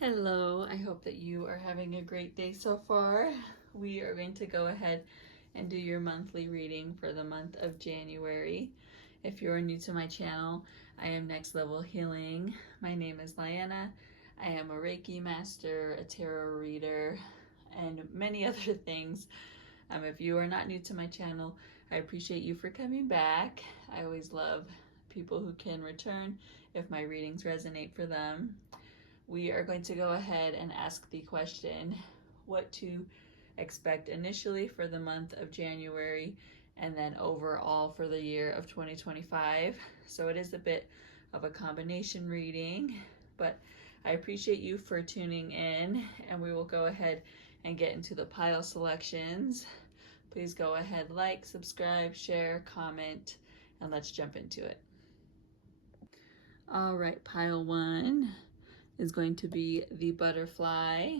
Hello, I hope that you are having a great day so far. We are going to go ahead and do your monthly reading for the month of January. If you're new to my channel, I am Next Level Healing. My name is Liana. I am a Reiki master, a tarot reader, and many other things. If you are not new to my channel, I appreciate you for coming back. I always love people who can return if my readings resonate for them. We are going to go ahead and ask the question, what to expect initially for the month of January and then overall for the year of 2025. So it is a bit of a combination reading, but I appreciate you for tuning in, and we will go ahead and get into the pile selections. Please go ahead, like, subscribe, share, comment, and let's jump into it. All right, pile 1 is going to be the butterfly.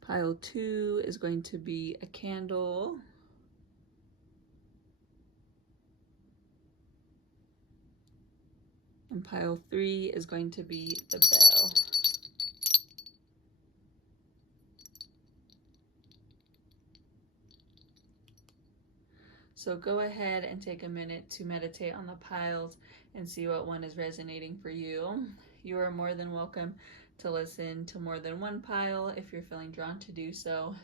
Pile 2 is going to be a candle. And pile 3 is going to be the bell. So go ahead and take a minute to meditate on the piles and see what one is resonating for you. You are more than welcome to listen to more than one pile if you're feeling drawn to do so.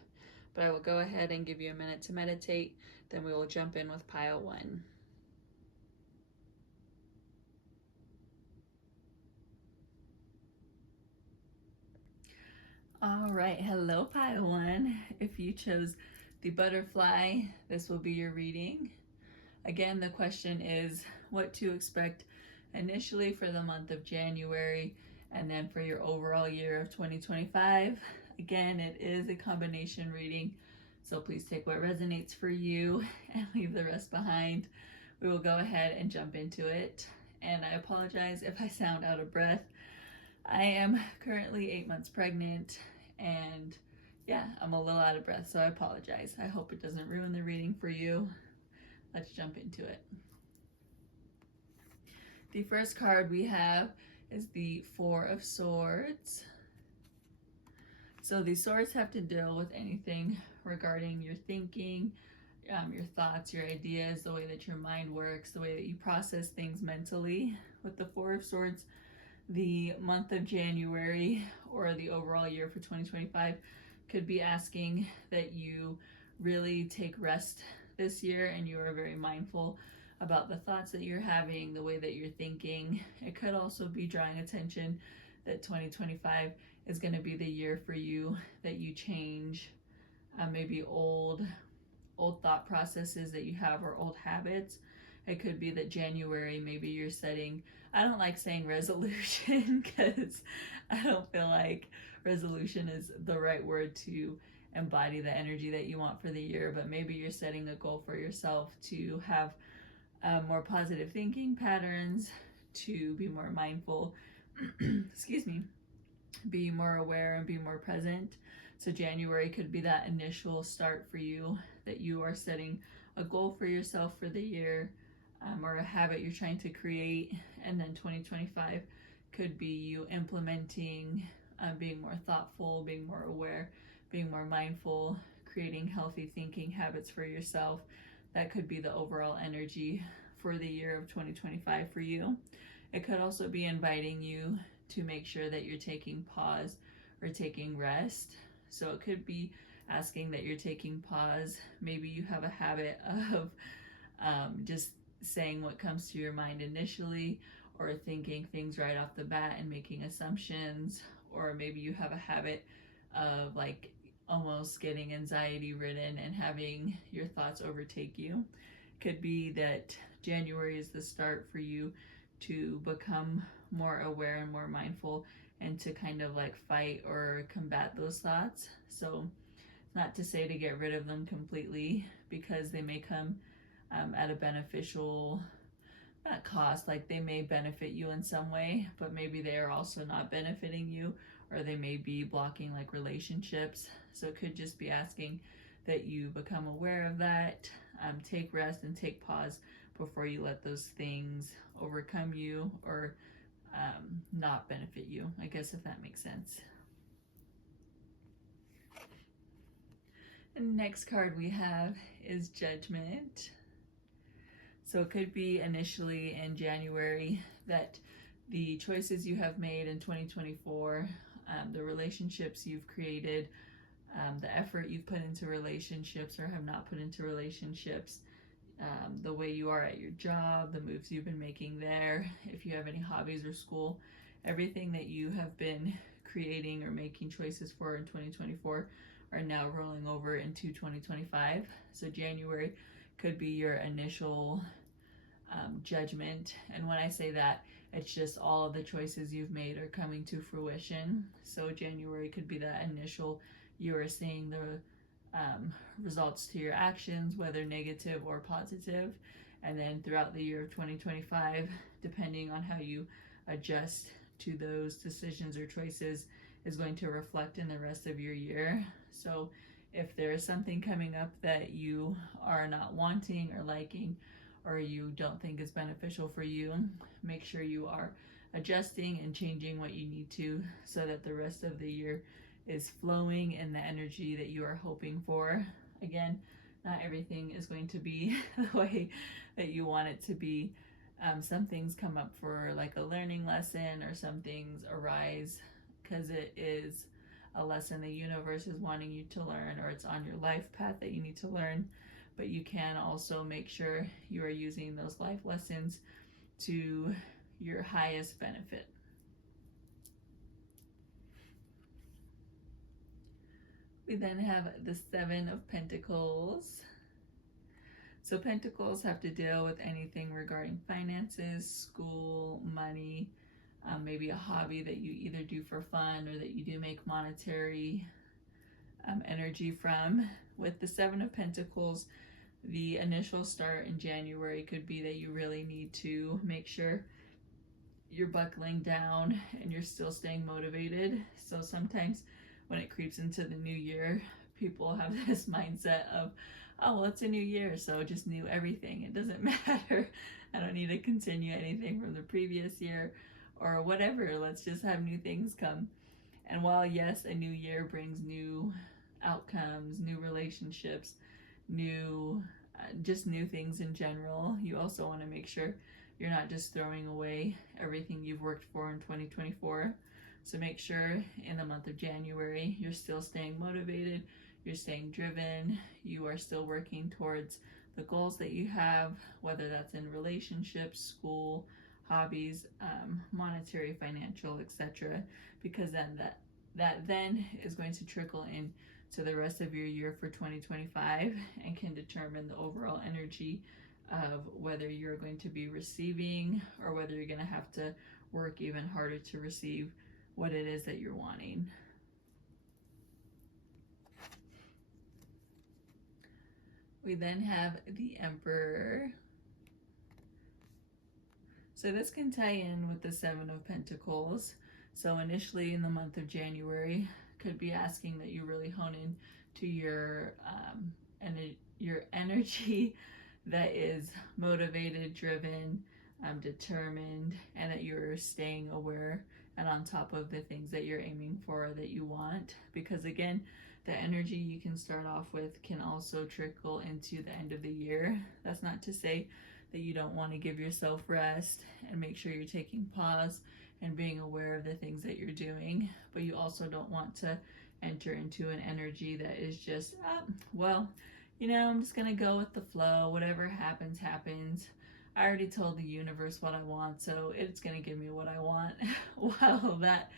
But I will go ahead and give you a minute to meditate, then we will jump in with pile 1. All right, hello pile 1. If you chose the butterfly, this will be your reading. Again, the question is what to expect initially for the month of January and then for your overall year of 2025. Again, it is a combination reading, so please take what resonates for you and leave the rest behind. We will go ahead and jump into it. And I apologize if I sound out of breath. I am currently 8 months pregnant, and yeah, I'm a little out of breath, so I apologize. I hope it doesn't ruin the reading for you. Let's jump into it. The first card we have is the Four of Swords. So the swords have to deal with anything regarding your thinking, your thoughts, your ideas, the way that your mind works, the way that you process things mentally. With the Four of Swords, the month of January or the overall year for 2025 could be asking that you really take rest this year and you are very mindful about the thoughts that you're having, the way that you're thinking. It could also be drawing attention that 2025 is going to be the year for you that you change maybe old thought processes that you have or old habits. It could be that January, maybe you're setting, I don't like saying resolution because I don't feel like resolution is the right word to embody the energy that you want for the year, but maybe you're setting a goal for yourself to have more positive thinking patterns, to be more mindful, excuse me, be more aware and be more present. So January could be that initial start for you, that you are setting a goal for yourself for the year, or a habit you're trying to create. And then 2025 could be you implementing, being more thoughtful, being more aware, being more mindful, creating healthy thinking habits for yourself. That could be the overall energy for the year of 2025 for you. It could also be inviting you to make sure that you're taking pause or taking rest. So it could be asking that you're taking pause. Maybe you have a habit of just saying what comes to your mind initially, or thinking things right off the bat and making assumptions, or maybe you have a habit of like almost getting anxiety ridden and having your thoughts overtake you. Could be that January is the start for you to become more aware and more mindful and to kind of like fight or combat those thoughts. So not to say to get rid of them completely, because they may come at a beneficial, not cost, like they may benefit you in some way, but maybe they are also not benefiting you, or they may be blocking like relationships. So it could just be asking that you become aware of that, take rest and take pause before you let those things overcome you or not benefit you, I guess, if that makes sense. And the next card we have is Judgment. So it could be initially in January that the choices you have made in 2024, the relationships you've created, the effort you've put into relationships or have not put into relationships, the way you are at your job, the moves you've been making there, if you have any hobbies or school, everything that you have been creating or making choices for in 2024 are now rolling over into 2025. So January could be your initial judgment. And when I say that, it's just all of the choices you've made are coming to fruition. So January could be that initial, you are seeing the results to your actions, whether negative or positive. And then throughout the year of 2025, depending on how you adjust to those decisions or choices, is going to reflect in the rest of your year. So if there is something coming up that you are not wanting or liking, or you don't think is beneficial for you, make sure you are adjusting and changing what you need to so that the rest of the year is flowing in the energy that you are hoping for. Again, not everything is going to be the way that you want it to be. Some things come up for like a learning lesson, or some things arise because it is a lesson the universe is wanting you to learn, or it's on your life path that you need to learn. But you can also make sure you are using those life lessons to your highest benefit. We then have the Seven of Pentacles. So Pentacles have to deal with anything regarding finances, school, money, maybe a hobby that you either do for fun or that you do make monetary energy from. With the Seven of Pentacles, the initial start in January could be that you really need to make sure you're buckling down and you're still staying motivated. So sometimes when it creeps into the new year, people have this mindset of, oh, well, it's a new year, so just new everything. It doesn't matter. I don't need to continue anything from the previous year or whatever. Let's just have new things come. And while, yes, a new year brings new outcomes, new relationships, just new things in general, you also want to make sure you're not just throwing away everything you've worked for in 2024. So make sure in the month of January, you're still staying motivated, you're staying driven, you are still working towards the goals that you have, whether that's in relationships, school, hobbies, monetary, financial, etc. Because then that then is going to trickle in to the rest of your year for 2025 and can determine the overall energy of whether you're going to be receiving or whether you're going to have to work even harder to receive what it is that you're wanting. We then have the Emperor. So this can tie in with the Seven of Pentacles. So initially in the month of January, could be asking that you really hone in to your energy that is motivated, driven, determined, and that you're staying aware and on top of the things that you're aiming for, that you want. Because again, the energy you can start off with can also trickle into the end of the year. That's not to say that you don't want to give yourself rest and make sure you're taking pause and being aware of the things that you're doing, but you also don't want to enter into an energy that is just, I'm just gonna go with the flow. Whatever happens, happens. I already told the universe what I want, so it's gonna give me what I want. While that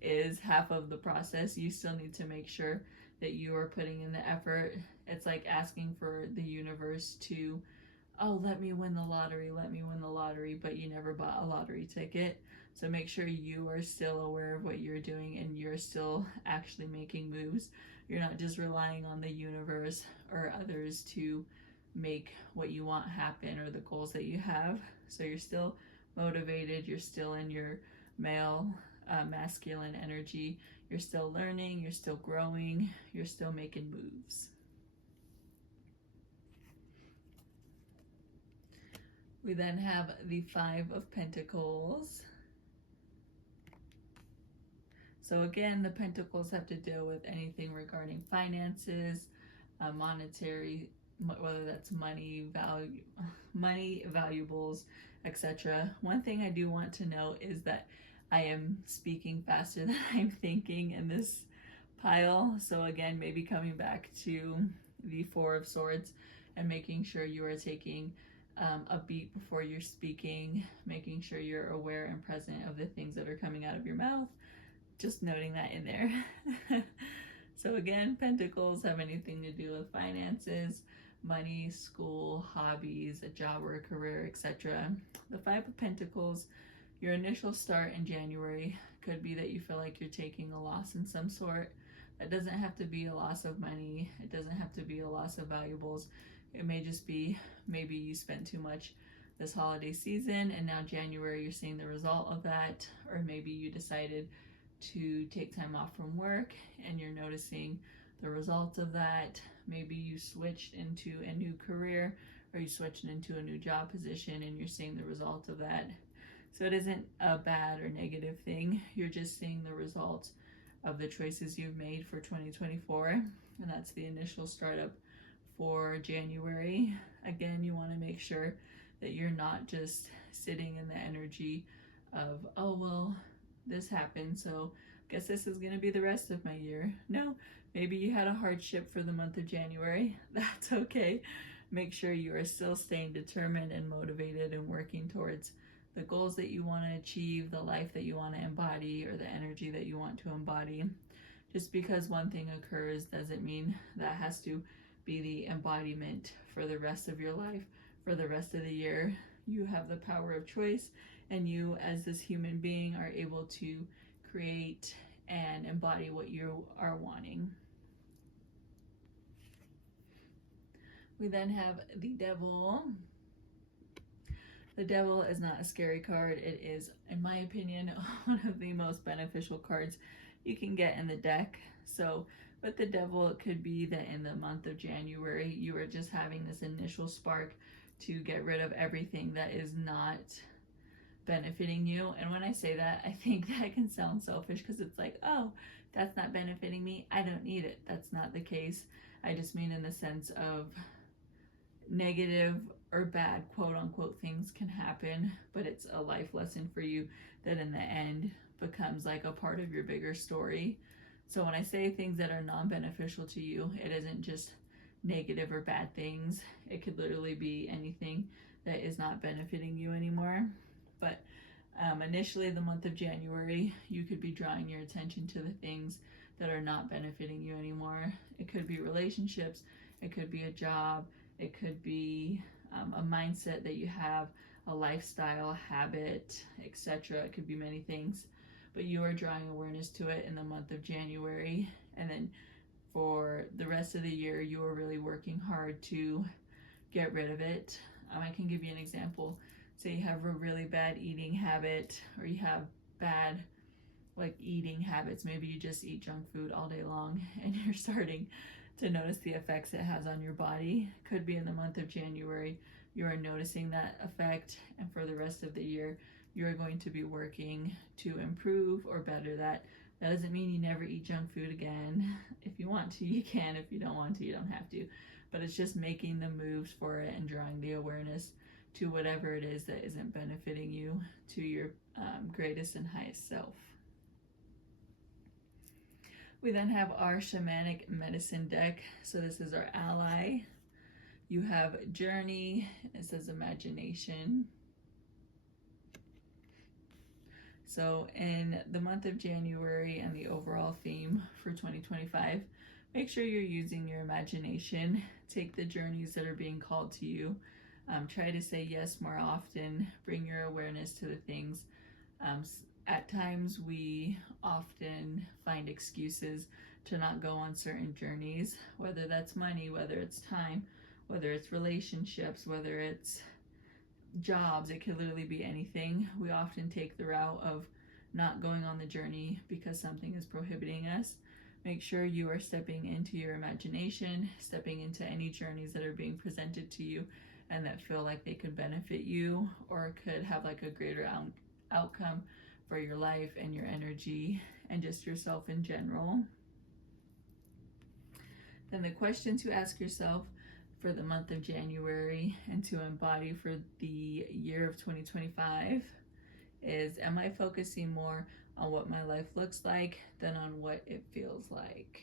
is half of the process, you still need to make sure that you are putting in the effort. It's like asking for the universe to, oh, let me win the lottery, but you never bought a lottery ticket. So make sure you are still aware of what you're doing and you're still actually making moves. You're not just relying on the universe or others to make what you want happen or the goals that you have. So you're still motivated, you're still in your masculine energy, you're still learning, you're still growing, you're still making moves. We then have the Five of Pentacles. So again, the Pentacles have to deal with anything regarding finances, monetary, whether that's money, valuables, etc. One thing I do want to note is that I am speaking faster than I'm thinking in this pile. So again, maybe coming back to the Four of Swords and making sure you are taking a beat before you're speaking, making sure you're aware and present of the things that are coming out of your mouth. Just noting that in there. So again, Pentacles have anything to do with finances, money, school, hobbies, a job or a career, etc. The Five of Pentacles, your initial start in January could be that you feel like you're taking a loss in some sort. It doesn't have to be a loss of money. It doesn't have to be a loss of valuables. It may just be maybe you spent too much this holiday season and now January you're seeing the result of that, or maybe you decided to take time off from work and you're noticing the results of that. Maybe you switched into a new career or you switched into a new job position and you're seeing the result of that. So it isn't a bad or negative thing. You're just seeing the results of the choices you've made for 2024. And that's the initial startup for January. Again, you want to make sure that you're not just sitting in the energy of, oh, well, this happened, so I guess this is going to be the rest of my year. No, maybe you had a hardship for the month of January. That's okay. Make sure you are still staying determined and motivated and working towards the goals that you want to achieve, the life that you want to embody, or the energy that you want to embody. Just because one thing occurs doesn't mean that has to be the embodiment for the rest of your life, for the rest of the year. You have the power of choice, and you as this human being are able to create and embody what you are wanting. We then have the Devil. The Devil is not a scary card. It is, in my opinion, one of the most beneficial cards you can get in the deck. So with the Devil, it could be that in the month of January, you are just having this initial spark to get rid of everything that is not benefiting you. And when I say that, I think that can sound selfish because it's like, oh, that's not benefiting me, I don't need it. That's not the case. I just mean in the sense of negative or bad quote unquote things can happen, but it's a life lesson for you that in the end becomes like a part of your bigger story. So when I say things that are non-beneficial to you, it isn't just negative or bad things. It could literally be anything that is not benefiting you anymore. But initially, the month of January, you could be drawing your attention to the things that are not benefiting you anymore. It could be relationships, it could be a job, it could be a mindset that you have, a lifestyle, habit, etc. It could be many things, but you are drawing awareness to it in the month of January. And then for the rest of the year, you are really working hard to get rid of it. I can give you an example. Say you have a really bad eating habit, or you have bad eating habits. Maybe you just eat junk food all day long and you're starting to notice the effects it has on your body. Could be in the month of January, you are noticing that effect, and for the rest of the year, you are going to be working to improve or better that. That doesn't mean you never eat junk food again. If you want to, you can. If you don't want to, you don't have to. But it's just making the moves for it and drawing the awareness to whatever it is that isn't benefiting you to your greatest and highest self. We then have our shamanic medicine deck. So this is our ally. You have journey. It says imagination. So in the month of January and the overall theme for 2025, make sure you're using your imagination. Take the journeys that are being called to you. Try to say yes more often. Bring your awareness to the things. At times, we often find excuses to not go on certain journeys, whether that's money, whether it's time, whether it's relationships, whether it's jobs. It could literally be anything. We often take the route of not going on the journey because something is prohibiting us. Make sure you are stepping into your imagination, stepping into any journeys that are being presented to you, and that feel like they could benefit you or could have like a greater outcome for your life and your energy and just yourself in general. Then the question to ask yourself for the month of January and to embody for the year of 2025 is, am I focusing more on what my life looks like than on what it feels like?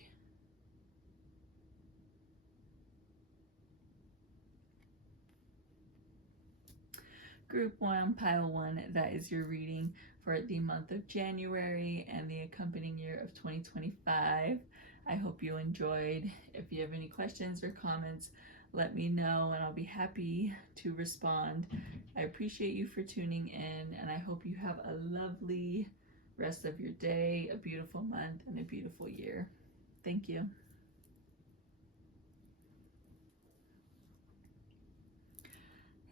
Group 1, Pile 1, that is your reading for the month of January and the accompanying year of 2025. I hope you enjoyed. If you have any questions or comments, let me know and I'll be happy to respond. I appreciate you for tuning in, and I hope you have a lovely rest of your day, a beautiful month, and a beautiful year. Thank you.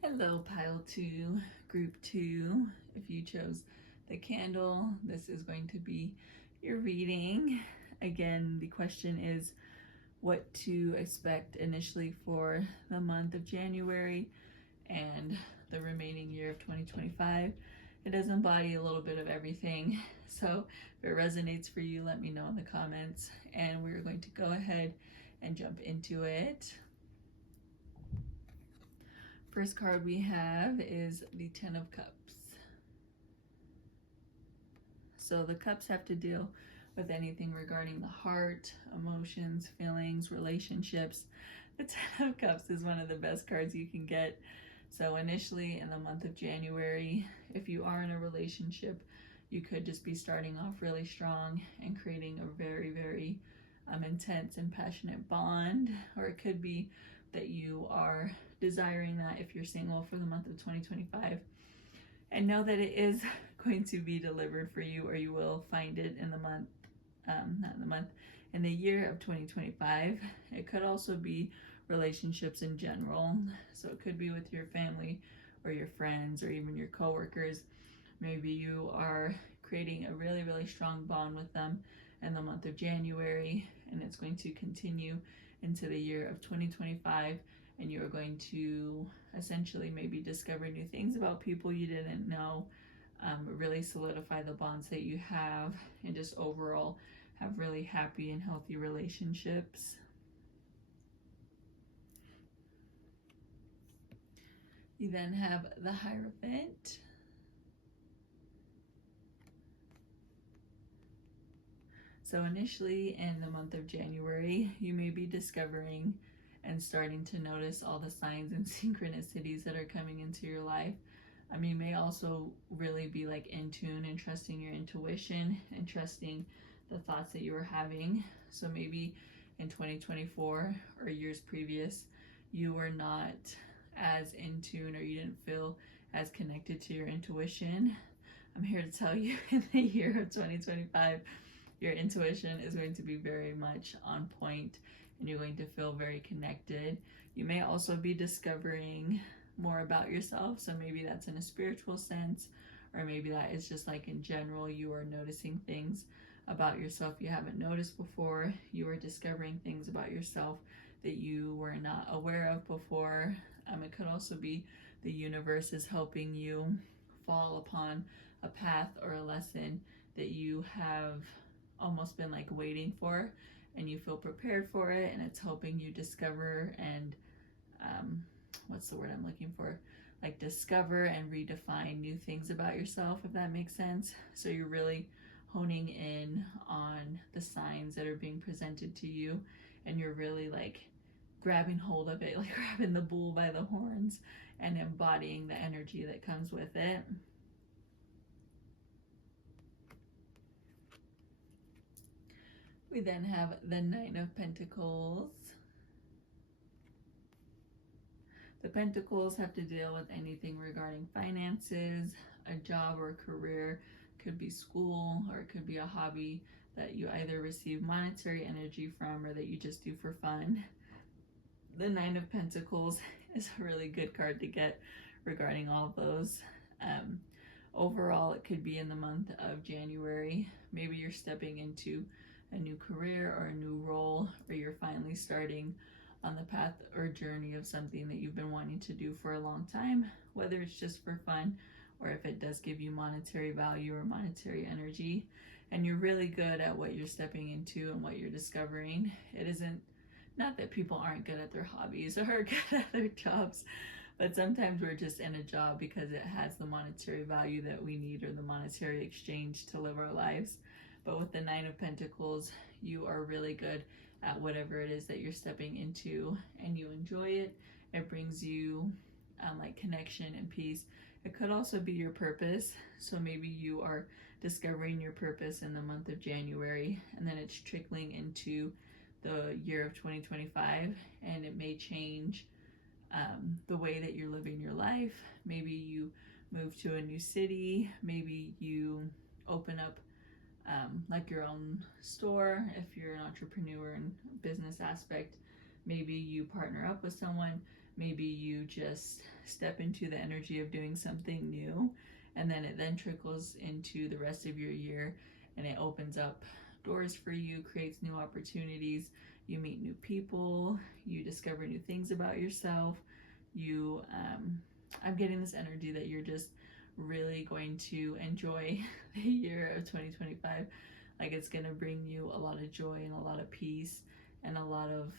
Hello, Pile 2, Group 2. If you chose the candle, this is going to be your reading. Again, the question is what to expect initially for the month of January and the remaining year of 2025. It does embody a little bit of everything. So if it resonates for you, let me know in the comments. And we're going to go ahead and jump into it. First card we have is the Ten of Cups. So the cups have to deal with anything regarding the heart, emotions, feelings, relationships. The Ten of Cups is one of the best cards you can get. So initially in the month of January, if you are in a relationship, you could just be starting off really strong and creating a very, very intense and passionate bond. Or it could be that you are desiring that if you're single for the month of 2025. And know that it is going to be delivered for you, or you will find it in the month, not in the month, in the year of 2025. It could also be relationships in general. So it could be with your family or your friends or even your coworkers. Maybe you are creating a really, really strong bond with them in the month of January, and it's going to continue into the year of 2025. And you are going to essentially maybe discover new things about people you didn't know, really solidify the bonds that you have, and just overall have really happy and healthy relationships. You then have the Hierophant. So initially in the month of January, you may be discovering and starting to notice all the signs and synchronicities that are coming into your life. You may also really be like in tune and trusting your intuition and trusting the thoughts that you were having. So maybe in 2024 or years previous, you were not as in tune, or you didn't feel as connected to your intuition. I'm here to tell you in the year of 2025, your intuition is going to be very much on point, and you're going to feel very connected. You may also be discovering more about yourself. So maybe that's in a spiritual sense, or maybe that is just like in general, you are noticing things about yourself you haven't noticed before. You are discovering things about yourself that you were not aware of before. It could also be the universe is helping you fall upon a path or a lesson that you have almost been like waiting for, and you feel prepared for it, and it's helping you discover and what's the word I'm looking for? Like discover and redefine new things about yourself, if that makes sense. So you're really honing in on the signs that are being presented to you, and you're really like grabbing hold of it, like grabbing the bull by the horns and embodying the energy that comes with it. We then have the Nine of Pentacles. The Pentacles have to deal with anything regarding finances, a job or career, could be school, or it could be a hobby that you either receive monetary energy from or that you just do for fun. The Nine of Pentacles is a really good card to get regarding all of those. Overall, it could be in the month of January. Maybe you're stepping into a new career or a new role, or you're finally starting on the path or journey of something that you've been wanting to do for a long time, whether it's just for fun or if it does give you monetary value or monetary energy. And you're really good at what you're stepping into and what you're discovering. It isn't, not that people aren't good at their hobbies or good at their jobs, but sometimes we're just in a job because it has the monetary value that we need or the monetary exchange to live our lives. But with the Nine of Pentacles, you are really good at whatever it is that you're stepping into, and you enjoy it. It brings you like connection and peace. It could also be your purpose. So maybe you are discovering your purpose in the month of January, and then it's trickling into the year of 2025, and it may change the way that you're living your life. Maybe you move to a new city. Maybe you open up like your own store if you're an entrepreneur in business aspect. Maybe you partner up with someone. Maybe you just step into the energy of doing something new, and then it then trickles into the rest of your year, and it opens up doors for you, creates new opportunities. You meet new people, you discover new things about yourself. I'm getting this energy that you're just really going to enjoy the year of 2025. Like, it's going to bring you a lot of joy and a lot of peace and a lot of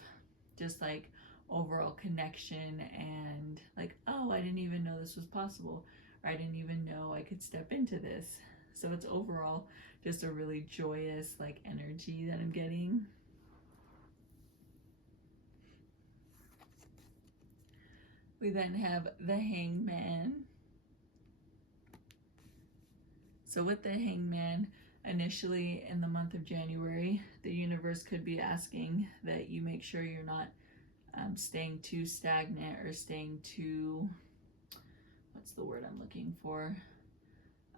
just like overall connection, and like, oh, I didn't even know this was possible, or I didn't even know I could step into this. So it's overall just a really joyous like energy that I'm getting. We then have the Hangman. So with the Hangman, initially in the month of January, the universe could be asking that you make sure you're not staying too stagnant or staying too, what's the word I'm looking for?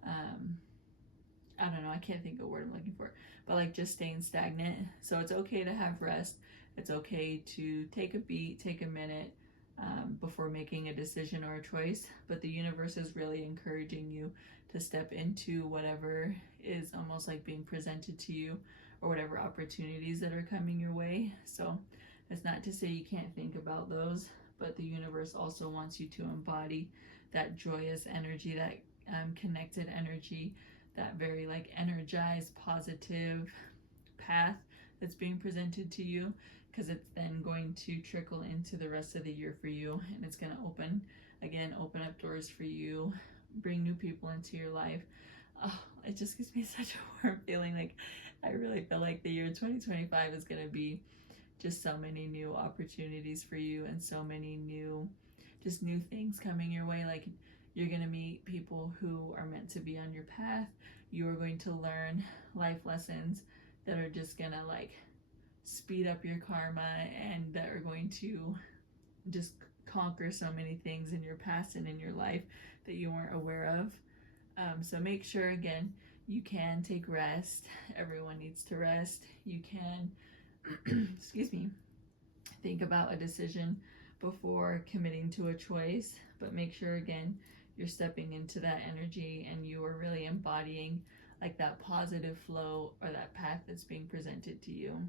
I don't know, I can't think of the word I'm looking for, but like just staying stagnant. So it's okay to have rest. It's okay to take a beat, take a minute before making a decision or a choice. But the universe is really encouraging you to step into whatever is almost like being presented to you, or whatever opportunities that are coming your way. So it's not to say you can't think about those, but the universe also wants you to embody that joyous energy, that connected energy, that very like energized, positive path that's being presented to you, because it's then going to trickle into the rest of the year for you, and it's going to open up doors for you, bring new people into your life. Oh, it just gives me such a warm feeling. Like, I really feel like the year 2025 is going to be just so many new opportunities for you, and so many new things coming your way. Like, you're going to meet people who are meant to be on your path. You are going to learn life lessons that are just going to like speed up your karma, and that are going to just conquer so many things in your past and in your life that you weren't aware of. So make sure, again, you can take rest. Everyone needs to rest. You can, excuse me, think about a decision before committing to a choice, but make sure, again, you're stepping into that energy and you are really embodying like that positive flow or that path that's being presented to you.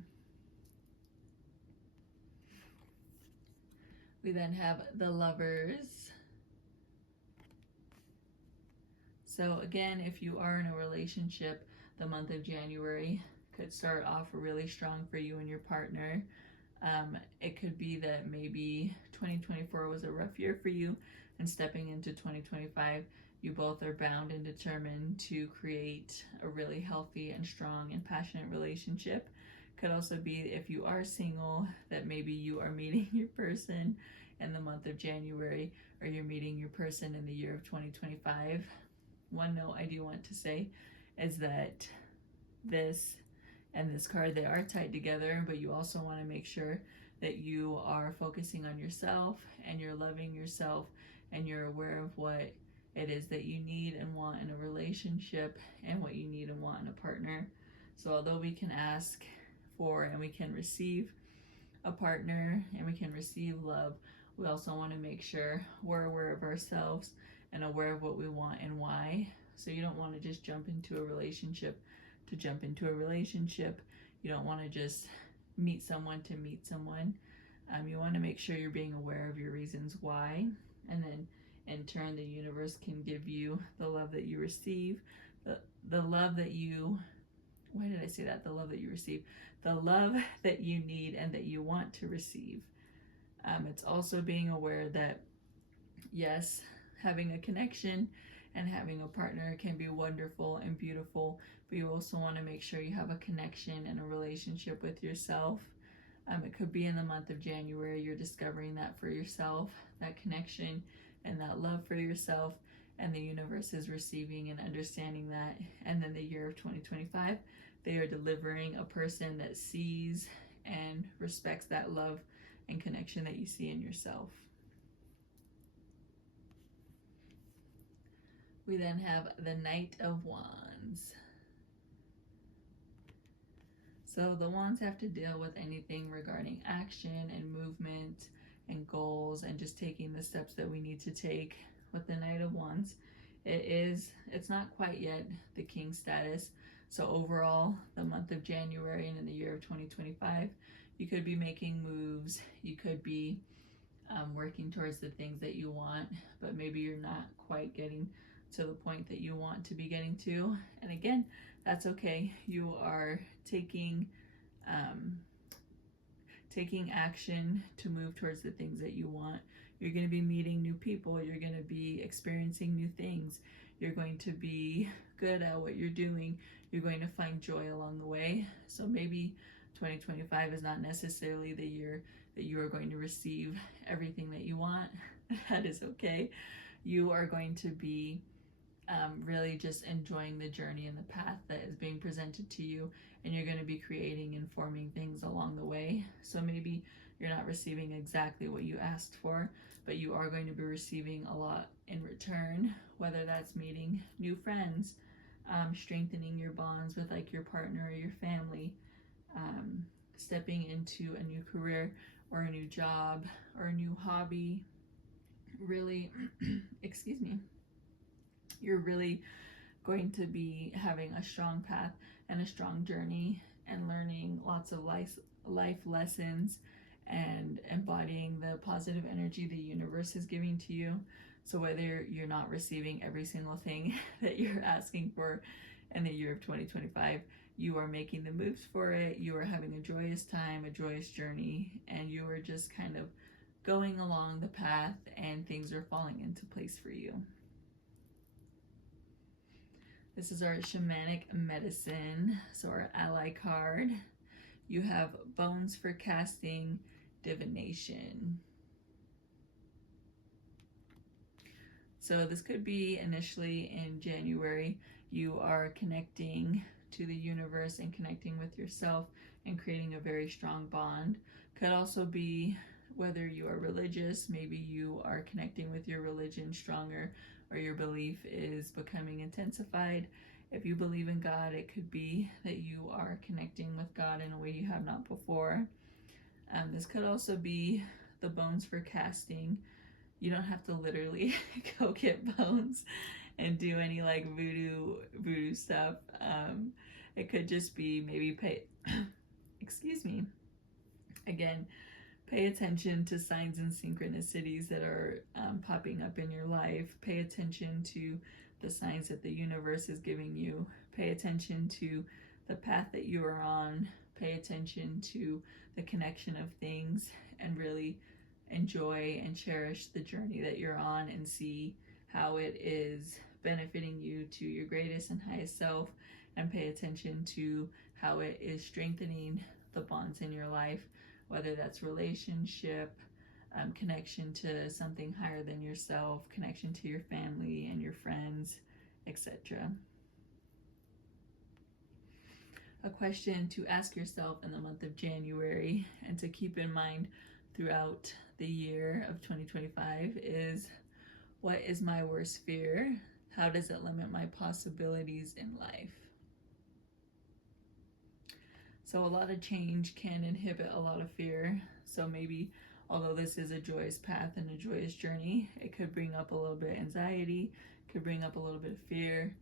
We then have the Lovers. So again, if you are in a relationship, the month of January could start off really strong for you and your partner. It could be that maybe 2024 was a rough year for you, and stepping into 2025, you both are bound and determined to create a really healthy and strong and passionate relationship. Could also be, if you are single, that maybe you are meeting your person in the month of January, or you're meeting your person in the year of 2025. One note I do want to say is that this and this card, they are tied together, but you also want to make sure that you are focusing on yourself, and you're loving yourself, and you're aware of what it is that you need and want in a relationship, and what you need and want in a partner. So although we can ask for and we can receive a partner and we can receive love, we also want to make sure we're aware of ourselves and aware of what we want and why. So you don't want to just jump into a relationship to jump into a relationship. You don't want to just meet someone to meet someone. You want to make sure you're being aware of your reasons why, and then in turn, the universe can give you the love that you receive, the love that you, why did I say that? The love that you receive, the love that you need and that you want to receive. It's also being aware that, yes, having a connection and having a partner can be wonderful and beautiful, but you also want to make sure you have a connection and a relationship with yourself. It could be in the month of January, you're discovering that for yourself, that connection and that love for yourself, and the universe is receiving and understanding that. And then the year of 2025, they are delivering a person that sees and respects that love and connection that you see in yourself. We then have the Knight of Wands. So the wands have to deal with anything regarding action and movement and goals and just taking the steps that we need to take. With the Knight of Wands, it's not quite yet the king status. So overall, the month of January and in the year of 2025, you could be making moves. You could be working towards the things that you want, but maybe you're not quite getting to the point that you want to be getting to. And again, that's okay. You are taking action to move towards the things that you want. You're going to be meeting new people. You're going to be experiencing new things. You're going to be good at what you're doing. You're going to find joy along the way. So maybe 2025 is not necessarily the year that you are going to receive everything that you want. That is okay. You are going to be really just enjoying the journey and the path that is being presented to you, and you're going to be creating and forming things along the way. So maybe you're not receiving exactly what you asked for, but you are going to be receiving a lot in return, whether that's meeting new friends, strengthening your bonds with like your partner or your family, stepping into a new career or a new job or a new hobby. Really, excuse me, you're really going to be having a strong path and a strong journey and learning lots of life lessons and embodying the positive energy the universe is giving to you. So whether you're not receiving every single thing that you're asking for in the year of 2025, you are making the moves for it. You are having a joyous time, a joyous journey, and you are just kind of going along the path and things are falling into place for you. This is our shamanic medicine, so our ally card. You have bones for casting, divination. So this could be initially in January. You are connecting to the universe and connecting with yourself and creating a very strong bond. Could also be whether you are religious, maybe you are connecting with your religion stronger, or your belief is becoming intensified. If you believe in God, it could be that you are connecting with God in a way you have not before. This could also be the bones for casting. You don't have to literally go get bones and do any like voodoo stuff. It could just be maybe excuse me, again, pay attention to signs and synchronicities that are popping up in your life. Pay attention to the signs that the universe is giving you. Pay attention to the path that you are on. Pay attention to the connection of things and really enjoy and cherish the journey that you're on and see how it is benefiting you to your greatest and highest self, and pay attention to how it is strengthening the bonds in your life, whether that's relationship, connection to something higher than yourself, connection to your family and your friends, etc. A question to ask yourself in the month of January and to keep in mind throughout the year of 2025 is, what is my worst fear? How does it limit my possibilities in life? So a lot of change can inhibit a lot of fear. So maybe, although this is a joyous path and a joyous journey, it could bring up a little bit of anxiety, could bring up a little bit of fear.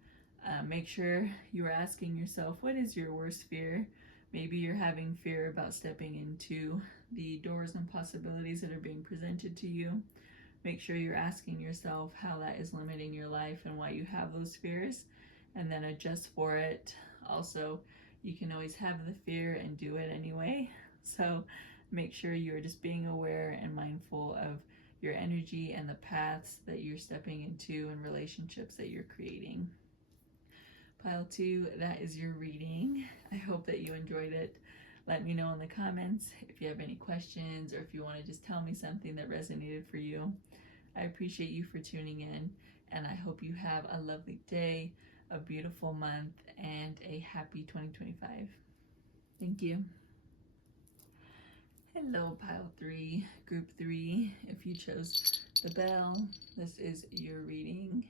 Make sure you are asking yourself, what is your worst fear? Maybe you're having fear about stepping into the doors and possibilities that are being presented to you. Make sure you're asking yourself how that is limiting your life and why you have those fears, and then adjust for it. Also, you can always have the fear and do it anyway. So make sure you're just being aware and mindful of your energy and the paths that you're stepping into and relationships that you're creating. Pile 2, that is your reading. I hope that you enjoyed it. Let me know in the comments if you have any questions or if you want to just tell me something that resonated for you. I appreciate you for tuning in, and I hope you have a lovely day, a beautiful month, and a happy 2025. Thank you. Hello, Pile 3, Group 3. If you chose the bell, this is your reading.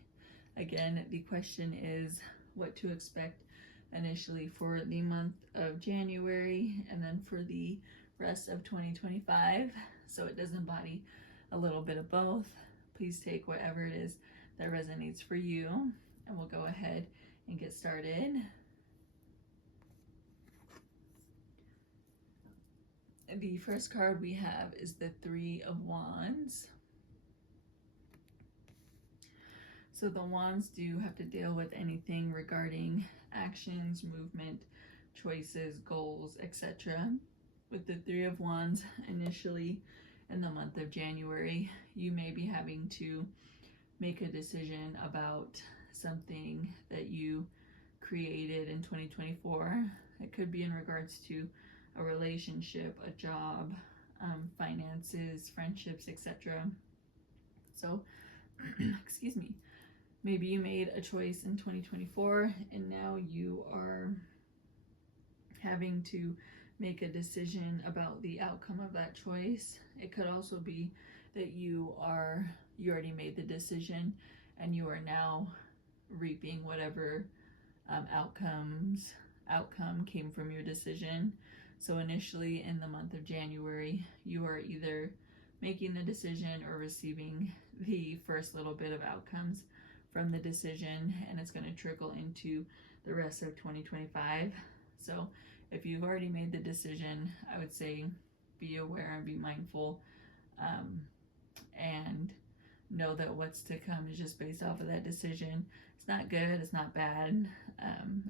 Again, the question is what to expect initially for the month of January and then for the rest of 2025. So it does embody a little bit of both. Please take whatever it is that resonates for you, and we'll go ahead and get started. The first card we have is the Three of Wands. So the wands do have to deal with anything regarding actions, movement, choices, goals, etc. With the Three of Wands, initially in the month of January, you may be having to make a decision about something that you created in 2024. It could be in regards to a relationship, a job, finances, friendships, etc. So, excuse me. Maybe you made a choice in 2024 and now you are having to make a decision about the outcome of that choice. It could also be that you already made the decision and you are now reaping whatever outcome came from your decision. So initially in the month of January, you are either making the decision or receiving the first little bit of outcomes from the decision, and it's going to trickle into the rest of 2025. So if you've already made the decision, I would say be aware and be mindful, and know that what's to come is just based off of that decision. It's not good, it's not bad,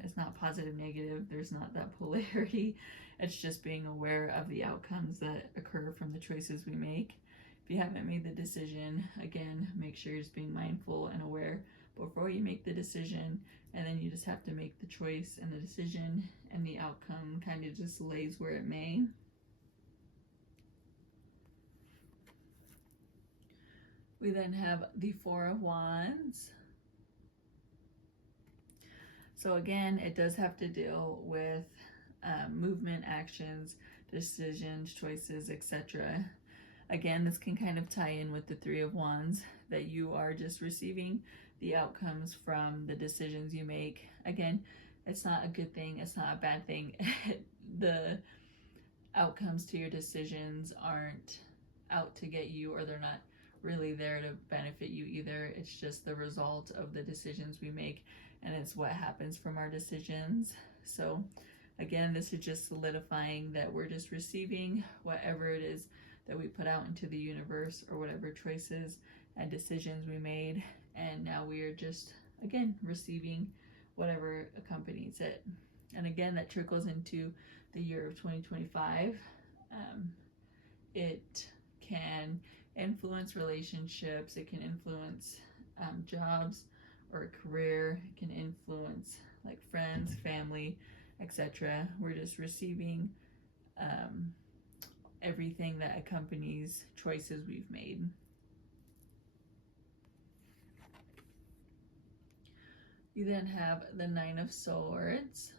it's not positive, negative, there's not that polarity. It's just being aware of the outcomes that occur from the choices we make. If you haven't made the decision, again, make sure you're just being mindful and aware before you make the decision, and then you just have to make the choice and the decision, and the outcome kind of just lays where it may. We then have the Four of Wands. So again, it does have to deal with movement, actions, decisions, choices, etc. Again, this can kind of tie in with the Three of Wands, that you are just receiving the outcomes from the decisions you make. Again, it's not a good thing, it's not a bad thing. The outcomes to your decisions aren't out to get you, or they're not really there to benefit you either. It's just the result of the decisions we make, and it's what happens from our decisions. So again, this is just solidifying that we're just receiving whatever it is that we put out into the universe, or whatever choices and decisions we made, and now we are just, again, receiving whatever accompanies it. And again, that trickles into the year of 2025. It can influence relationships, it can influence jobs or a career, it can influence like friends, family, etc. We're just receiving everything that accompanies choices we've made. You then have the Nine of Swords.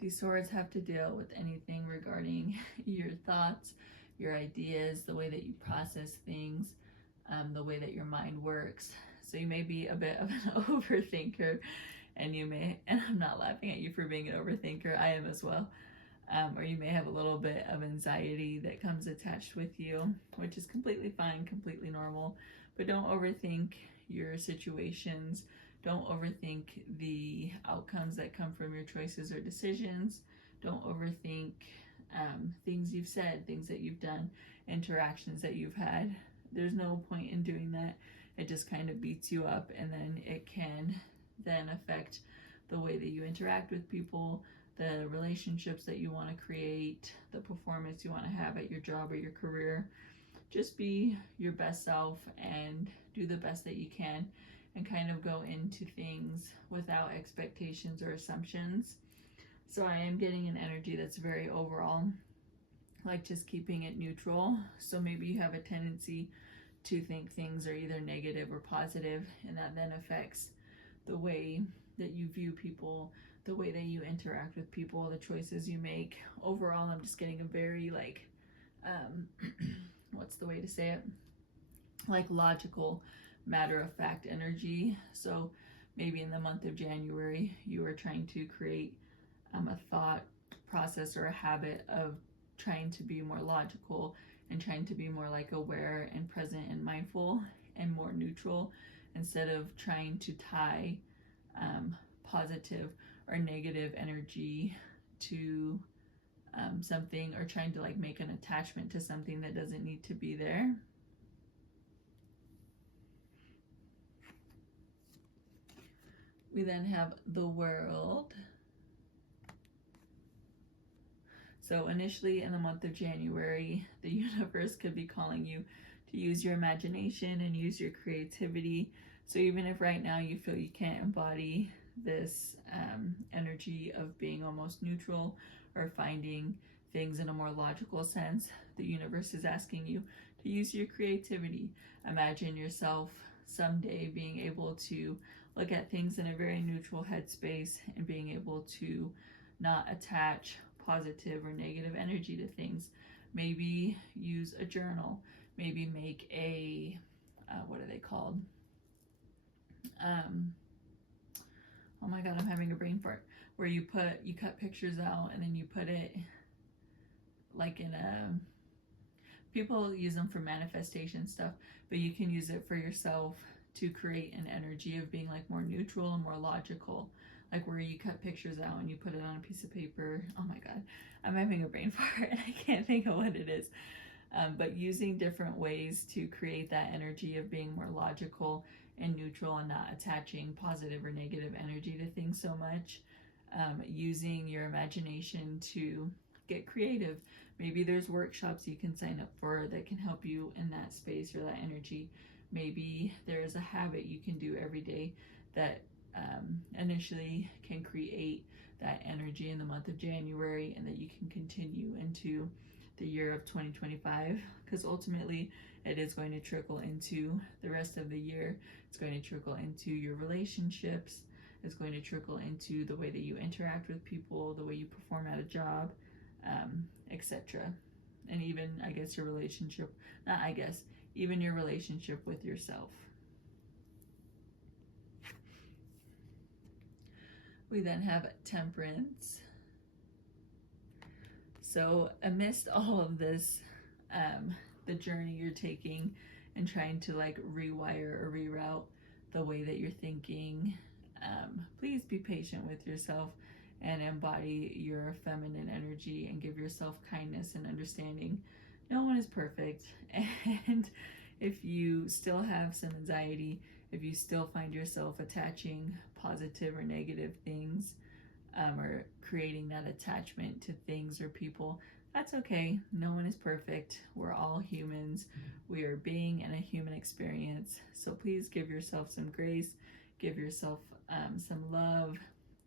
These swords have to deal with anything regarding your thoughts, your ideas, the way that you process things, the way that your mind works. So you may be a bit of an overthinker, and I'm not laughing at you for being an overthinker, I am as well. Or you may have a little bit of anxiety that comes attached with you, which is completely fine, completely normal. But don't overthink your situations. Don't overthink the outcomes that come from your choices or decisions. Don't overthink things you've said, things that you've done, interactions that you've had. There's no point in doing that. It just kind of beats you up, and then it can then affect the way that you interact with people, the relationships that you want to create, the performance you want to have at your job or your career. Just be your best self and do the best that you can, and kind of go into things without expectations or assumptions. So I am getting an energy that's very overall, like just keeping it neutral. So maybe you have a tendency to think things are either negative or positive, and that then affects the way that you view people, the way that you interact with people, the choices you make. Overall, I'm just getting a very like, what's the way to say it? Like logical, matter of fact energy. So maybe in the month of January, you are trying to create a thought process or a habit of trying to be more logical and trying to be more like aware and present and mindful and more neutral, instead of trying to tie positive or negative energy to something, or trying to like make an attachment to something that doesn't need to be there. We then have the World. So initially in the month of January, the universe could be calling you to use your imagination and use your creativity. So even if right now you feel you can't embody this energy of being almost neutral or finding things in a more logical sense, the universe is asking you to use your creativity. Imagine yourself someday being able to look at things in a very neutral headspace and being able to not attach positive or negative energy to things. Maybe use a journal. Maybe make a, what are they called? Oh my God, I'm having a brain fart. Where you cut pictures out and then you put it like in a, people use them for manifestation stuff, but you can use it for yourself to create an energy of being like more neutral and more logical. Like where you cut pictures out and you put it on a piece of paper. Oh my God, I'm having a brain fart and I can't think of what it is. But using different ways to create that energy of being more logical and neutral and not attaching positive or negative energy to things so much. Using your imagination to get creative. Maybe there's workshops you can sign up for that can help you in that space or that energy. Maybe there is a habit you can do every day that initially can create that energy in the month of January, and that you can continue into the year of 2025, because ultimately it is going to trickle into the rest of the year. It's going to trickle into your relationships. It's going to trickle into the way that you interact with people, the way you perform at a job, etc. And even, I guess, your relationship, not I guess, even your relationship with yourself. We then have Temperance. So amidst all of this, the journey you're taking and trying to like rewire or reroute the way that you're thinking, please be patient with yourself and embody your feminine energy and give yourself kindness and understanding. No one is perfect, and if you still have some anxiety, if you still find yourself attaching positive or negative things, or creating that attachment to things or people, that's okay. No one is perfect. We're all humans. We are being in a human experience. So please give yourself some grace, give yourself some love.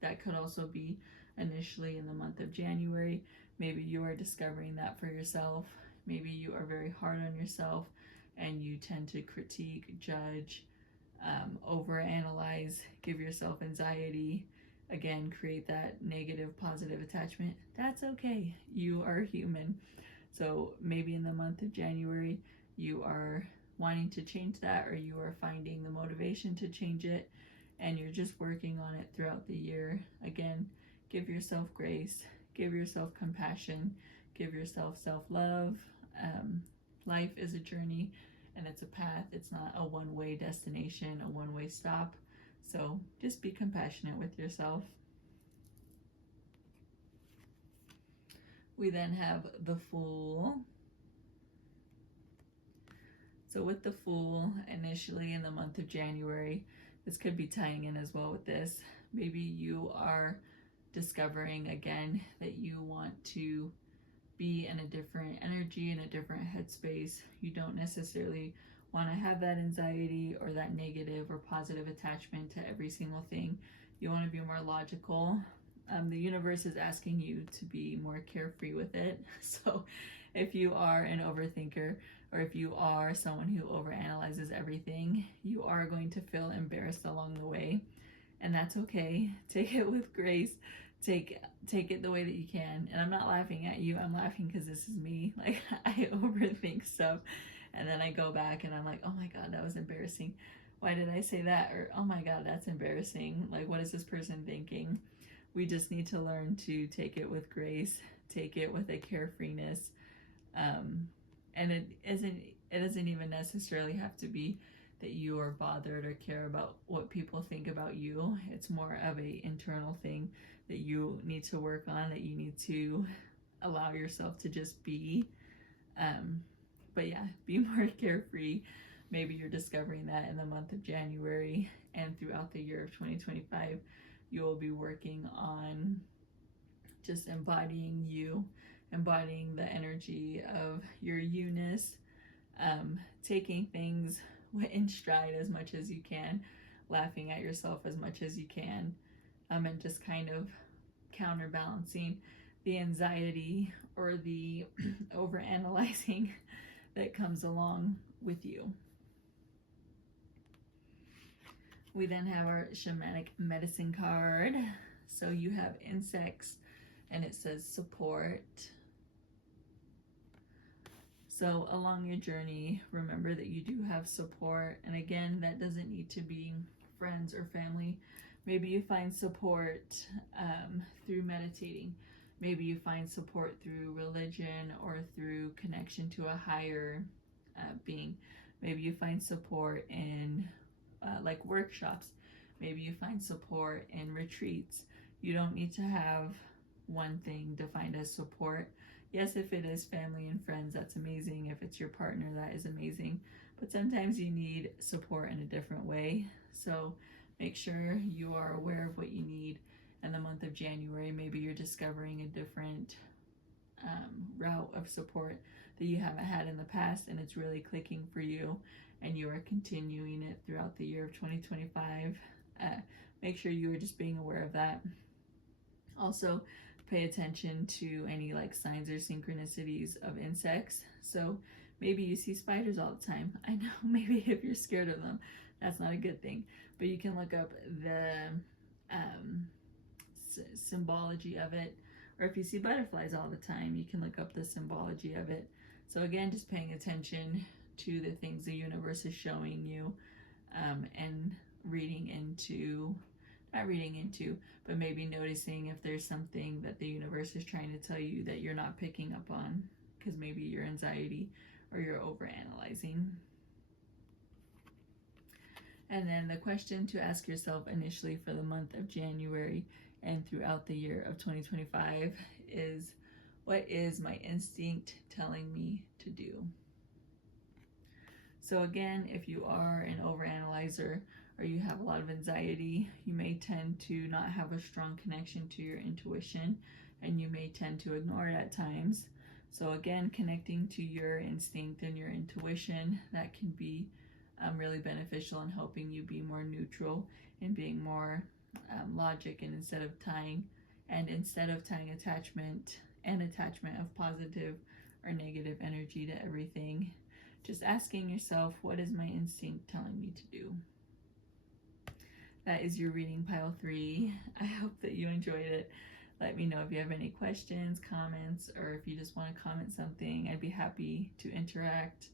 That could also be initially in the month of January. Maybe you are discovering that for yourself. Maybe you are very hard on yourself and you tend to critique, judge, overanalyze, give yourself anxiety. Again, create that negative positive attachment. That's okay. You are human. So maybe in the month of January you are wanting to change that, or you are finding the motivation to change it, and you're just working on it throughout the year. Again, give yourself grace, give yourself compassion, give yourself self-love. Life is a journey and it's a path. It's not a one-way destination, a one-way stop. So just be compassionate with yourself. We then have the Fool. So with the Fool, initially in the month of January, this could be tying in as well with this. Maybe you are discovering again that you want to be in a different energy, in a different headspace. You don't necessarily want to have that anxiety or that negative or positive attachment to every single thing. You want to be more logical. The universe is asking you to be more carefree with it. So if you are an overthinker, or if you are someone who overanalyzes everything, you are going to feel embarrassed along the way, and that's okay. Take it with grace. Take it the way that you can. And I'm not laughing at you. I'm laughing because this is me. Like, I overthink stuff, and then I go back and I'm like, oh my god, that was embarrassing. Why did I say that? Or, oh my god, that's embarrassing. Like, what is this person thinking? We just need to learn to take it with grace, take it with a carefreeness. And it doesn't even necessarily have to be that you are bothered or care about what people think about you. It's more of a internal thing that you need to work on, that you need to allow yourself to just be. But yeah, be more carefree. Maybe you're discovering that in the month of January, and throughout the year of 2025, you will be working on just embodying you, embodying the energy of your you-ness, taking things in stride as much as you can, laughing at yourself as much as you can, and just kind of counterbalancing the anxiety or the overanalyzing that comes along with you. We then have our shamanic medicine card. So you have insects, and it says support. So along your journey, remember that you do have support. And again, that doesn't need to be friends or family. Maybe you find support through meditating. Maybe you find support through religion or through connection to a higher being. Maybe you find support in like workshops. Maybe you find support in retreats. You don't need to have one thing defined as support. Yes, if it is family and friends, that's amazing. If it's your partner, that is amazing. But sometimes you need support in a different way. So make sure you are aware of what you need. In the month of January, maybe you're discovering a different route of support that you haven't had in the past, and it's really clicking for you, and you are continuing it throughout the year of 2025. Make sure you are just being aware of that. Also, pay attention to any like signs or synchronicities of insects. So maybe you see spiders all the time. I know, maybe if you're scared of them, that's not a good thing. But you can look up the symbology of it. Or if you see butterflies all the time, you can look up the symbology of it. So again, just paying attention to the things the universe is showing you, and not reading into, but maybe noticing if there's something that the universe is trying to tell you that you're not picking up on, because maybe your anxiety or you're overanalyzing. And then the question to ask yourself initially for the month of January and throughout the year of 2025 is, what is my instinct telling me to do? So again, if you are an overanalyzer or you have a lot of anxiety, you may tend to not have a strong connection to your intuition, and you may tend to ignore it at times. So again, connecting to your instinct and your intuition, that can be really beneficial in helping you be more neutral and being more logic, and instead of tying attachment of positive or negative energy to everything, just asking yourself, what is my instinct telling me to do? That is your reading, pile 3. I hope that you enjoyed it. Let me know if you have any questions, comments, or if you just want to comment something. I'd be happy to interact.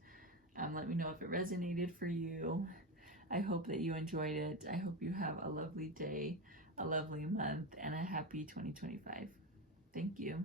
Let me know if it resonated for you. I hope that you enjoyed it. I hope you have a lovely day, a lovely month, and a happy 2025. Thank you.